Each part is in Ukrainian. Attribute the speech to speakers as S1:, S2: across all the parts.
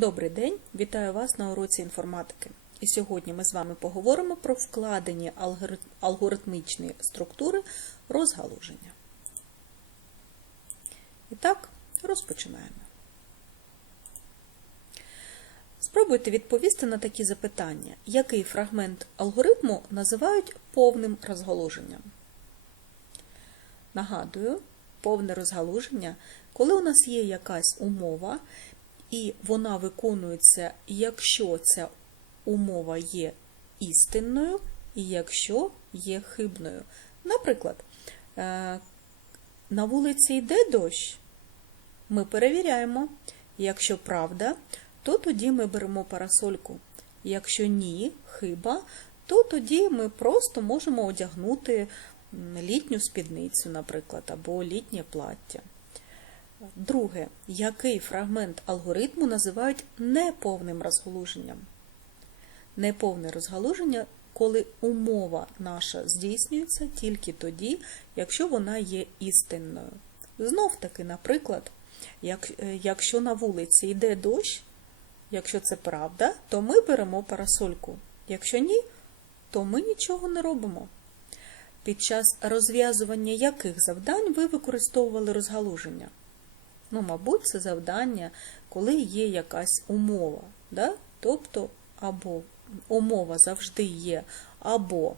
S1: Добрий день, вітаю вас на уроці інформатики. І сьогодні ми з вами поговоримо про вкладені алгори- алгоритмічні структури розгалуження. І так, розпочинаємо. Спробуйте відповісти на такі запитання. Який фрагмент алгоритму називають повним розгалуженням? Нагадую, повне розгалуження, коли у нас є якась умова, і вона виконується, якщо ця умова є істинною, і якщо є хибною. Наприклад, е, на вулиці йде дощ, ми перевіряємо. Якщо правда, то тоді ми беремо парасольку. Якщо ні, хиба, то тоді ми просто можемо одягнути літню спідницю, наприклад, або літнє плаття. Друге, який фрагмент алгоритму називають неповним розгалуженням? Неповне розгалуження, коли умова наша здійснюється тільки тоді, якщо вона є істинною. Знов таки, наприклад, як, е, якщо на вулиці йде дощ, якщо це правда, то ми беремо парасольку. Якщо ні, то ми нічого не робимо. Під час розв'язування яких завдань ви використовували розгалуження? Ну, мабуть, це завдання, коли є якась умова. Да? Тобто, або умова завжди є або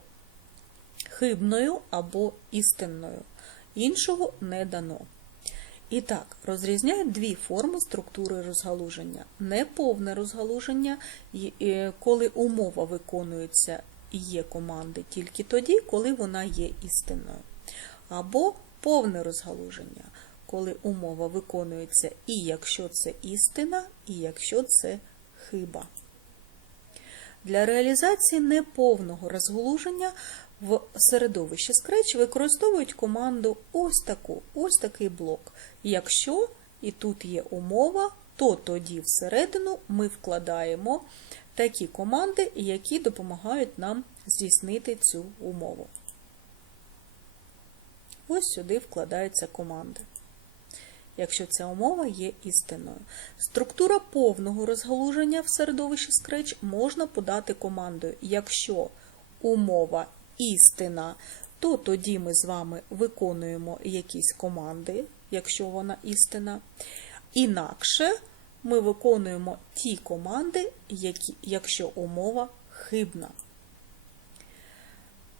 S1: хибною, або істинною. Іншого не дано. І так, розрізняють дві форми структури розгалуження. Неповне розгалуження, коли умова виконується і є команди тільки тоді, коли вона є істинною. Або повне розгалуження, коли умова виконується і якщо це істина, і якщо це хиба. Для реалізації неповного розгалуження в середовищі Scratch використовують команду ось таку, ось такий блок. Якщо і тут є умова, то тоді всередину ми вкладаємо такі команди, які допомагають нам здійснити цю умову. Ось сюди вкладаються команди. Якщо ця умова є істинною. Структура повного розгалуження в середовищі Scratch можна подати командою. Якщо умова істина, то тоді ми з вами виконуємо якісь команди, якщо вона істина. Інакше ми виконуємо ті команди, які, якщо умова хибна.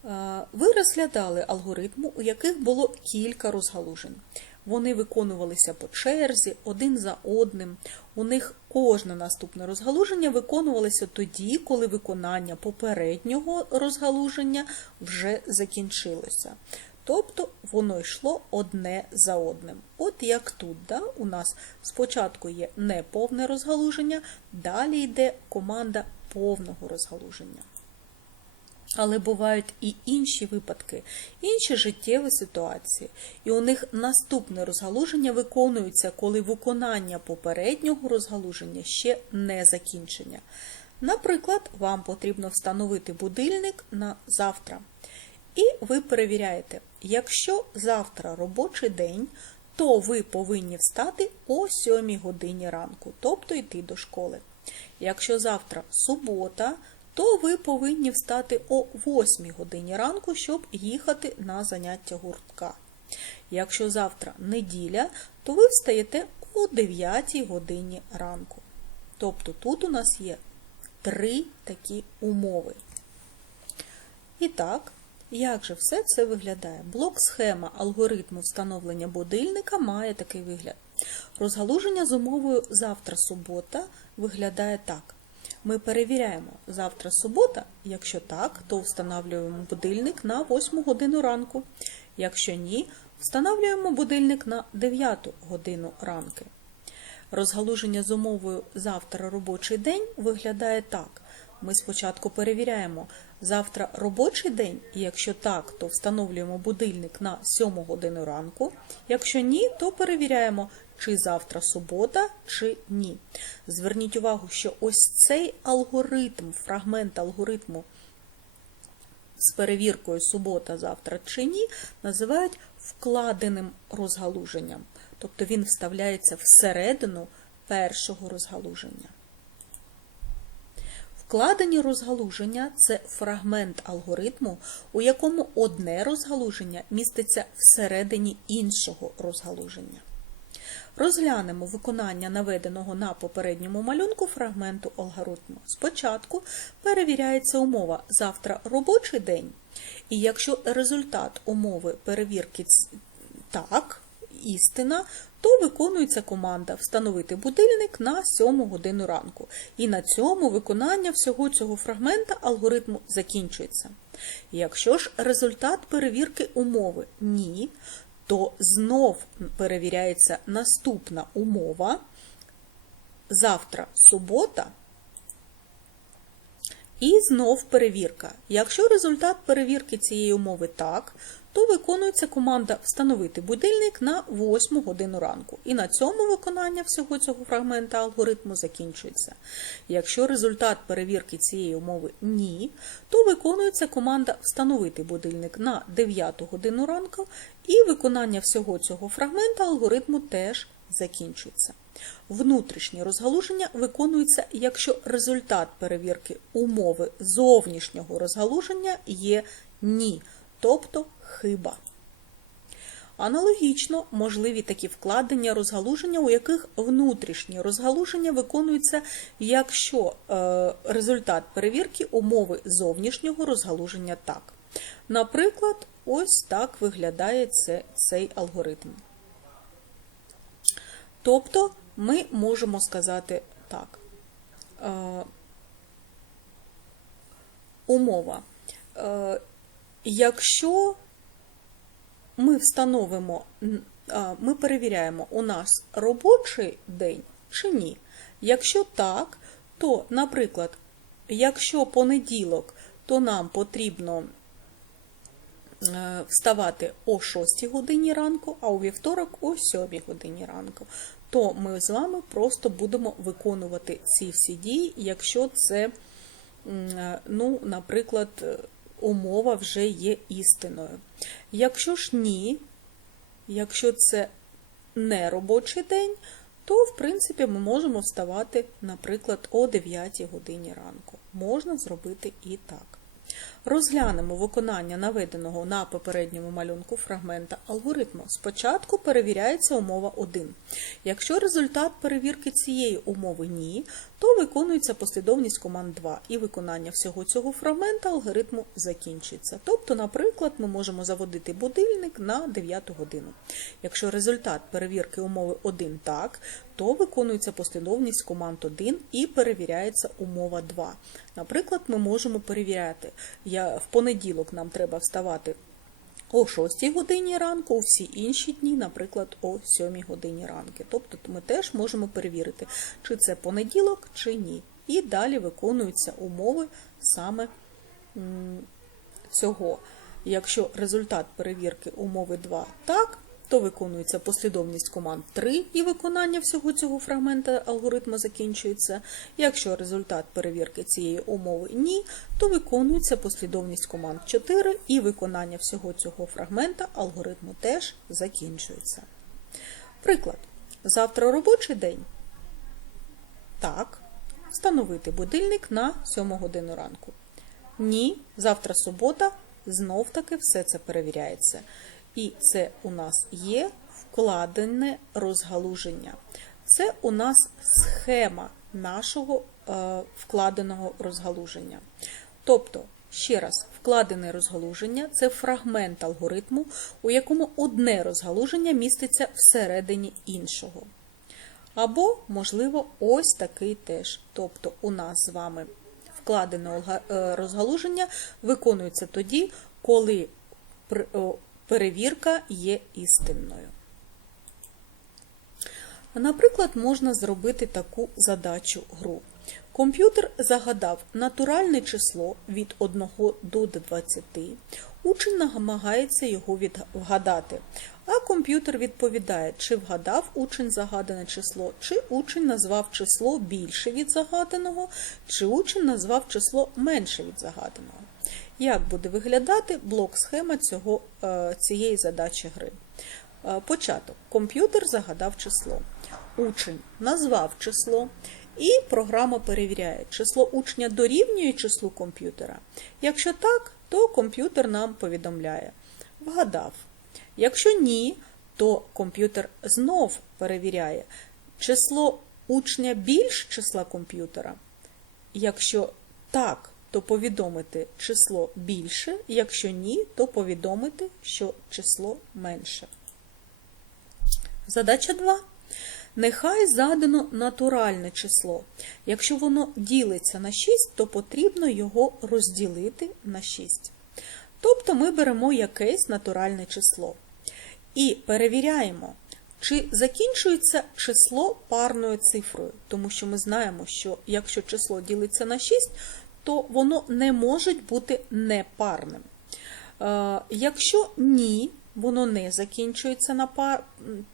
S1: Е, Ви розглядали алгоритми, у яких було кілька розгалужень. Вони виконувалися по черзі, один за одним. У них кожне наступне розгалуження виконувалося тоді, коли виконання попереднього розгалуження вже закінчилося. Тобто воно йшло одне за одним. От як тут, да, у нас спочатку є неповне розгалуження, далі йде команда повного розгалуження. Але бувають і інші випадки, інші життєві ситуації, і у них наступне розгалуження виконується, коли виконання попереднього розгалуження ще не закінчення. Наприклад, вам потрібно встановити будильник на завтра. І ви перевіряєте, якщо завтра робочий день, то ви повинні встати о 7 годині ранку, тобто йти до школи. Якщо завтра субота, то ви повинні встати о 8 годині ранку, щоб їхати на заняття гуртка. Якщо завтра неділя, то ви встаєте о 9 годині ранку. Тобто тут у нас є три такі умови. І так, як же все це виглядає? Блок схема алгоритму встановлення будильника має такий вигляд. Розгалуження з умовою завтра субота виглядає так. Ми перевіряємо завтра субота, якщо так, то встановлюємо будильник на 8 годину ранку. Якщо ні, встановлюємо будильник на 9 годину ранки. Розгалуження з умовою завтра робочий день виглядає так. Ми спочатку перевіряємо завтра робочий день, і якщо так, то встановлюємо будильник на 7 годину ранку. Якщо ні, то перевіряємо, чи завтра субота, чи ні. Зверніть увагу, що ось цей алгоритм, фрагмент алгоритму з перевіркою субота, завтра чи ні, називають вкладеним розгалуженням. Тобто він вставляється всередину першого розгалуження. Вкладені розгалуження це фрагмент алгоритму, у якому одне розгалуження міститься всередині іншого розгалуження. Розглянемо виконання наведеного на попередньому малюнку фрагменту алгоритму. Спочатку перевіряється умова завтра робочий день, і якщо результат умови перевірки так, істина, то виконується команда встановити будильник на 7 годину ранку. І на цьому виконання всього цього фрагмента алгоритму закінчується. Якщо ж результат перевірки умови ні, то знов перевіряється наступна умова. Завтра субота. І знов перевірка. Якщо результат перевірки цієї умови так, то виконується команда встановити будильник на 8 годину ранку. І на цьому виконання всього цього фрагмента алгоритму закінчується. Якщо результат перевірки цієї умови ні, то виконується команда встановити будильник на 9 годину ранку, і виконання всього цього фрагмента алгоритму теж закінчується. Внутрішнє розгалуження виконується, якщо результат перевірки умови зовнішнього розгалуження є ні, тобто хиба. Аналогічно можливі такі вкладення розгалуження, у яких внутрішнє розгалуження виконується, якщо е, результат перевірки умови зовнішнього розгалуження так. Наприклад, ось так виглядає це, цей алгоритм. Тобто ми можемо сказати так. Е, умова. Якщо ми встановимо, ми перевіряємо, у нас робочий день чи ні. Якщо так, то, наприклад, якщо понеділок, то нам потрібно е, вставати о 6 годині ранку, а у вівторок о 7 годині ранку, то ми з вами просто будемо виконувати ці всі дії, якщо це, е, ну, наприклад, е, умова вже є істиною. Якщо ж ні, якщо це не робочий день, то, в принципі, ми можемо вставати, наприклад, о 9 годині ранку. Можна зробити і так. Розглянемо виконання наведеного на попередньому малюнку фрагмента алгоритму. Спочатку перевіряється умова 1. Якщо результат перевірки цієї умови ні, то виконується послідовність команд 2 і виконання всього цього фрагмента алгоритму закінчується. Тобто, наприклад, ми можемо заводити будильник на 9 годину. Якщо результат перевірки умови 1 так, то виконується послідовність команд 1 і перевіряється умова 2. Наприклад, ми можемо перевіряти, я, в понеділок нам треба вставати о 6 годині ранку, всі інші дні, наприклад, о 7 годині ранку. Тобто ми теж можемо перевірити, чи це понеділок, чи ні. І далі виконуються умови саме цього. Якщо результат перевірки умови 2 так, то виконується послідовність команд 3 і виконання всього цього фрагмента алгоритму закінчується. Якщо результат перевірки цієї умови ні, то виконується послідовність команд 4 і виконання всього цього фрагмента алгоритму теж закінчується. Приклад. Завтра робочий день. Так. Встановити будильник на 7 годину ранку. Ні, завтра субота, знов таки все це перевіряється. І це у нас є вкладене розгалуження. Це у нас схема нашого е, вкладеного розгалуження. Тобто, ще раз, вкладене розгалуження це фрагмент алгоритму, у якому одне розгалуження міститься всередині іншого. Або, можливо, ось такий теж. Тобто, у нас з вами вкладене е, розгалуження виконується тоді, коли перевірка є істинною. Наприклад, можна зробити таку задачу гру. Комп'ютер загадав натуральне число від 1 до 20. Учень намагається його вгадати. А комп'ютер відповідає, чи вгадав учень загадане число, чи учень назвав число більше від загаданого, чи учень назвав число менше від загаданого. Як буде виглядати блок-схема е, цієї задачі гри? Е, Початок. Комп'ютер загадав число. Учень назвав число І програма перевіряє, число учня дорівнює числу комп'ютера. Якщо так, то комп'ютер нам повідомляє. Вгадав. Якщо ні, то комп'ютер знов перевіряє, число учня більш числа комп'ютера. Якщо так, то повідомити число більше, якщо ні, то повідомити, що число менше. Задача 2. Нехай задано натуральне число. Якщо воно ділиться на 6, то потрібно його розділити на 6. Тобто ми беремо якесь натуральне число і перевіряємо, чи закінчується число парною цифрою, тому що ми знаємо, що якщо число ділиться на 6, то воно не може бути непарним. Е, Якщо ні, воно не закінчується на пар,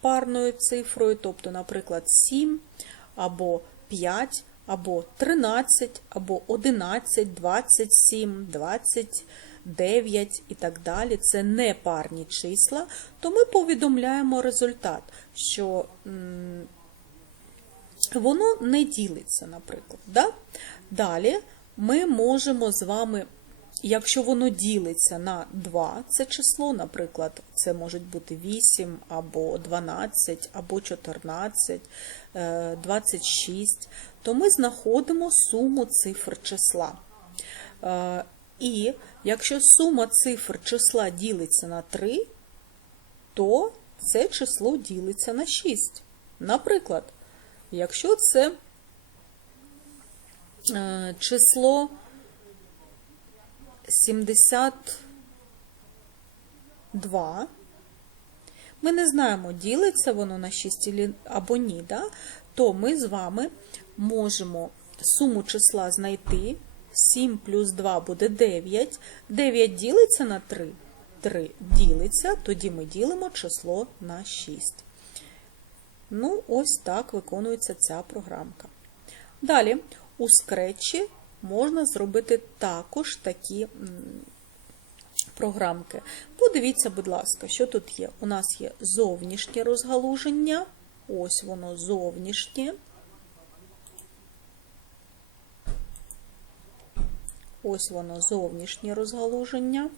S1: парною цифрою, тобто, наприклад, 7 або 5, або 13, або 11, 27, 29 і так далі. Це не парні числа, то ми повідомляємо результат, що воно не ділиться, наприклад. Да? Далі ми можемо з вами, якщо воно ділиться на 2, це число, наприклад, це можуть бути 8 або 12, або 14, е, 26, то ми знаходимо суму цифр числа. Е, І якщо сума цифр числа ділиться на 3, то це число ділиться на 6. Наприклад, якщо це е, число 72, ми не знаємо, ділиться воно на 6 або ні, да? то ми з вами можемо суму числа знайти. 7 плюс 2 буде 9. 9 ділиться на 3. 3 ділиться, тоді ми ділимо число на 6. Ну, ось так виконується ця програмка. Далі, у скретчі можна зробити також такі програмки. Подивіться, будь ласка, що тут є. У нас є зовнішнє розгалуження. Ось воно зовнішнє. Ось воно зовнішнє розгалуження.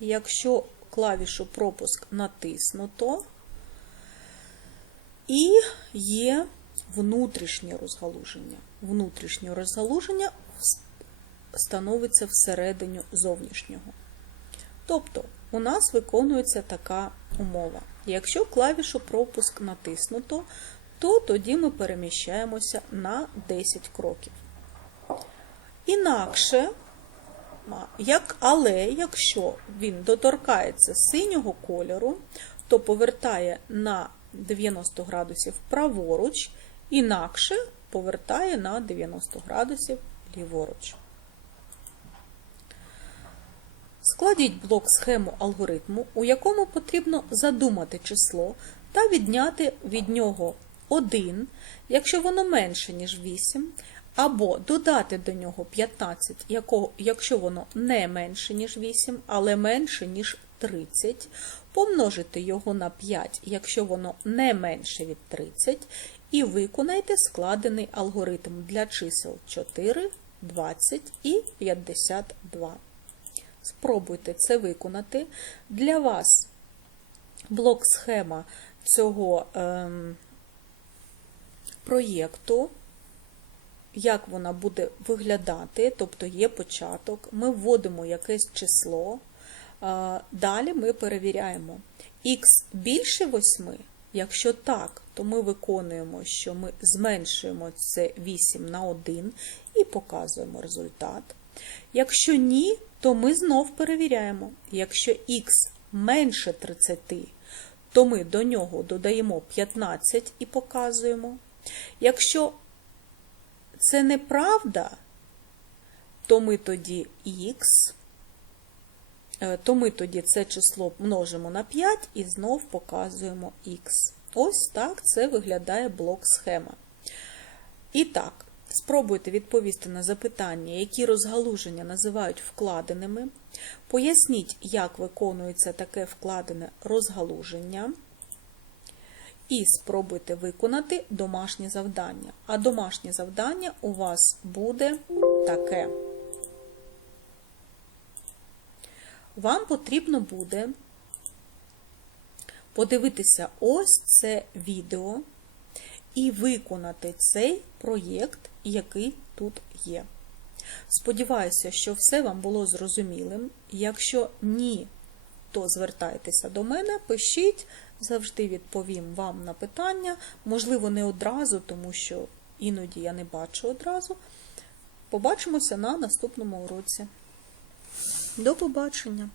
S1: Якщо клавішу пропуск натиснуто, і є внутрішнє розгалуження. Внутрішнє розгалуження становиться всередині зовнішнього. Тобто, у нас виконується така умова. Якщо клавішу пропуск натиснуто, то тоді ми переміщаємося на 10 кроків. Інакше, як, але якщо він доторкається синього кольору, то повертає на 90 градусів праворуч, інакше повертає на 90 градусів ліворуч. Складіть блок схему алгоритму, у якому потрібно задумати число та відняти від нього 1, якщо воно менше, ніж 8, або додати до нього 15, якщо воно не менше, ніж 8, але менше, ніж 30, помножити його на 5, якщо воно не менше від 30, і виконайте складений алгоритм для чисел 4, 20 і 52. Спробуйте це виконати. Для вас блок-схема цього ем, проєкту, як вона буде виглядати, тобто є початок, ми вводимо якесь число. Далі ми перевіряємо, х більше 8, якщо так, то ми виконуємо, що ми зменшуємо це 8 на 1 і показуємо результат. Якщо ні, то ми знов перевіряємо. Якщо х менше 30, то ми до нього додаємо 15 і показуємо. Якщо це неправда, то ми тоді х, то ми тоді це число множимо на 5 і знов показуємо х. Ось так це виглядає блок схема. І так, спробуйте відповісти на запитання, які розгалуження називають вкладеними. Поясніть, як виконується таке вкладене розгалуження. і спробуйте виконати домашнє завдання. А домашнє завдання у вас буде таке. Вам потрібно буде подивитися ось це відео і виконати цей проєкт, який тут є. Сподіваюся, що все вам було зрозумілим. Якщо ні, то звертайтеся до мене, пишіть, завжди відповім вам на питання. Можливо, не одразу, тому що іноді я не бачу одразу. Побачимося на наступному уроці. До побачення!